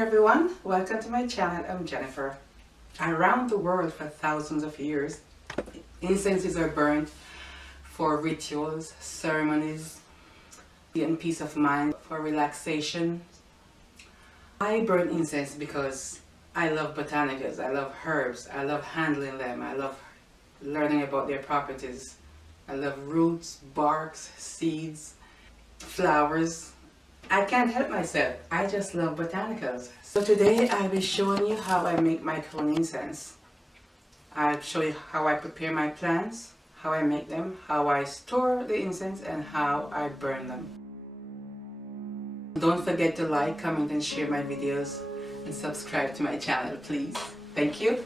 everyone, welcome to my channel. I'm Jennifer. Around the world for thousands of years, incenses are burned for rituals, ceremonies, and peace of mind, for relaxation. I burn incense because I love botanicals, I love herbs, I love handling them, I love learning about their properties. I love roots, barks, seeds, flowers. I can't help myself. I just love botanicals. So today I'll be showing you how I make my own incense. I'll show you how I prepare my plants, how I make them, how I store the incense, and how I burn them. Don't forget to like, comment, and share my videos, and subscribe to my channel, please. Thank you.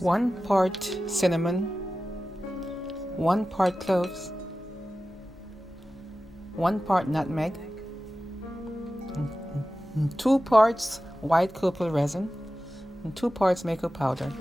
1 part cinnamon, 1 part cloves, 1 part nutmeg, 2 parts white copal resin, and 2 parts makeup powder.